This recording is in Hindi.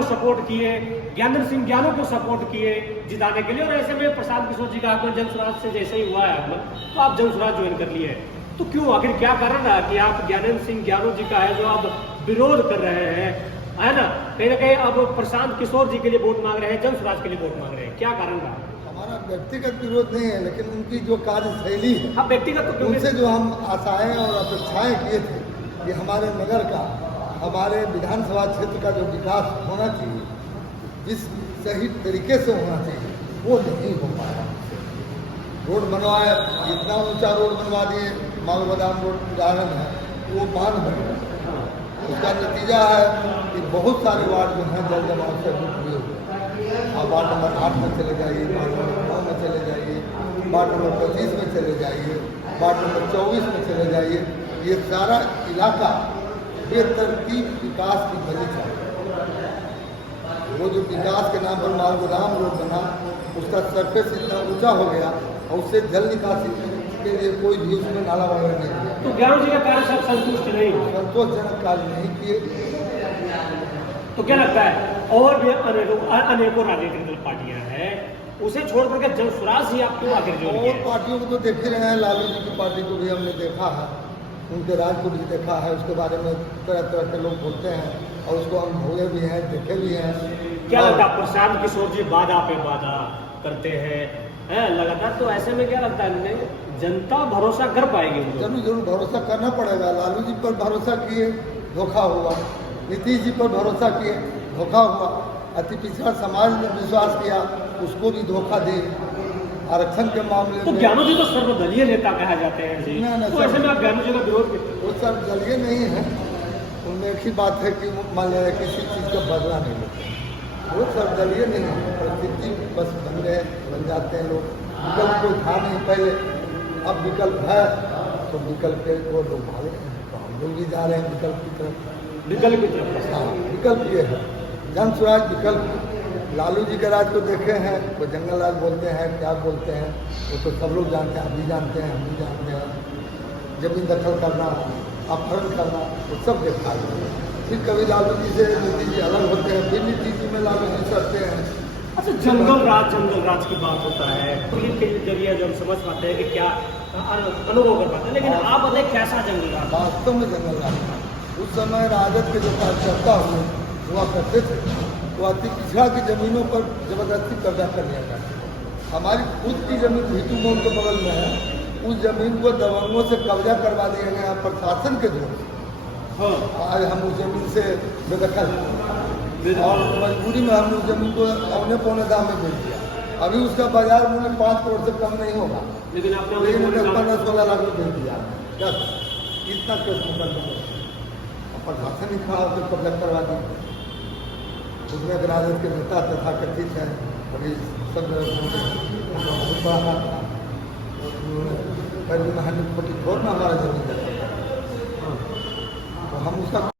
को सपोर्ट किए, ज्ञानेंद्र सिंह ज्ञानों को सपोर्ट किए जिताने के लिए। और ऐसे में प्रशांत किशोर जी का आगमन जनसुराज से जैसे ही हुआ है आगमन, तो आप जनसुराज ज्वाइन कर लिए। तो क्यों, आखिर क्या कारण रहा कि आप ज्ञानेंद्र सिंह ज्ञानों जी का है जो आप विरोध कर रहे हैं, है ना, कहीं ना कहीं अब प्रशांत किशोर जी के लिए वोट मांग रहे हैं, जनसुराज के लिए वोट मांग रहे हैं, क्या कारण रहा? हमारा व्यक्तिगत विरोध नहीं है, लेकिन उनकी जो कार्यशैली है, हाँ व्यक्तिगत तो उनसे जो हम आशाएं और अपेक्षाएं किए थे कि हमारे नगर का, हमारे विधानसभा क्षेत्र का जो विकास होना चाहिए, जिस सही तरीके से होना चाहिए, वो नहीं हो पाया। रोड बनवाए, इतना ऊंचा रोड बनवा दिए, माल बादाम रोड उदाहरण है, वो बांध बन गया। उसका नतीजा है कि बहुत सारे वार्ड जो हैं जल जमाव से मुक्त हुए हुए। आप वार्ड नंबर 8 में चले जाइए, वार्ड नंबर 9 में चले जाइए, वार्ड नंबर 25 में चले जाइए, वार्ड नंबर 24 में चले जाइए, ये सारा इलाका बेतरतीब विकास की वजह से, वो जो विकास के नाम पर माल गोदाम रोड बना, उसका सरफेस इतना ऊंचा हो गया और उससे जल निकासी के लिए कोई भी उसमें नाला वगैरह नहीं दिया। तो ज्ञानों जी का कार्य सब संतुष्ट नहीं हो, संतोषजनक कार्य नहीं किए। तो क्या लगता है और भी अनेकों राजनीतिक दल पार्टियां हैं, उसे छोड़ करके जनसुराज ही आप क्यों आखिर जोड़ और पार्टियों को तो देख ही रहे हैं, लालू जी की पार्टी को भी हमने देखा है, उनके राज को भी देखा है, उसके बारे में तरह तरह के लोग बोलते हैं और उसको हम भोगे भी हैं, देखे भी हैं। क्या लगता है प्रशांत किशोर जी वादा पे वादा करते हैं लगातार, तो ऐसे में क्या लगता है जनता भरोसा कर पाएगी? जरूर भरोसा करना पड़ेगा। लालू जी पर भरोसा किए, धोखा हुआ। नीतीश जी पर भरोसा किए, धोखा हुआ। अति पिछड़ा समाज ने विश्वास किया, उसको भी धोखा दे। आरक्षण के मामले तो में ज्ञानों जी तो सर्वदलीय नेता कहा जाते हैं जी, तो ऐसे में आप ज्ञानों जी का विरोध करते हैं? वो सर्वदलीय नहीं है। उनमें एक ही बात है कि मान लिया किसी चीज़ का बदला नहीं लेते। वो सर्वदलीय नहीं है, परिस्थिति बस बन जाते हैं लोग। विकल्प कोई था नहीं पहले, अब विकल्प है तो विकल्प को लोग भागे, तो हम लोग भी जा रहे हैं विकल्प की तरफ। विकल्प की तरफ? हाँ, विकल्प ये है, जनसुराज विकल्प। लालू जी के राज को देखे हैं, वो जंगल राज बोलते हैं, क्या बोलते हैं, वो तो सब लोग जानते हैं, आप भी जानते हैं, हम भी जानते हैं। जमीन दखल करना, अपहरण करना, वो सब देखा है। फिर कभी लालू जी से नीतीश जी अलग होते हैं, फिर नीतीश जी में लालू जी करते हैं। अच्छा, जंगल राज की बात होता है, फिल्म के जरिए जो हम समझ पाते हैं कि क्या अनुभव कर पाते हैं, लेकिन आप बताएं कैसा जंगल राज? वास्तव में जंगल राज था। उस समय राजद के जो कार्यकर्ता हुआ करते थे, वो अति पिछड़ा की जमीनों पर जबरदस्ती कब्जा कर लिया करते। हमारी खुद की जमीन भीतू मोड़ के बगल में है, उस जमीन को दबंगों से कब्जा करवा दिया गया प्रशासन के जोर से। आज हम उस जमीन से बेदखल और मजबूरी में हमने उस जमीन को औने पौने दाम में बेच दिया। अभी उसका बाजार मूल्य 5 करोड़ से कम नहीं होगा, लेकिन आपने 15-16 लाख में बेच दिया। क्या इतना केस मुकदमा प्रशासन ही खड़ा होकर कब्जा करवा दी। उसमें राजद के नेता तथा कथित है, अभी सब बहुत बड़ा हाथ था, उन्होंने छोटी छोड़ ना हमारा जमीन, तो हम उसका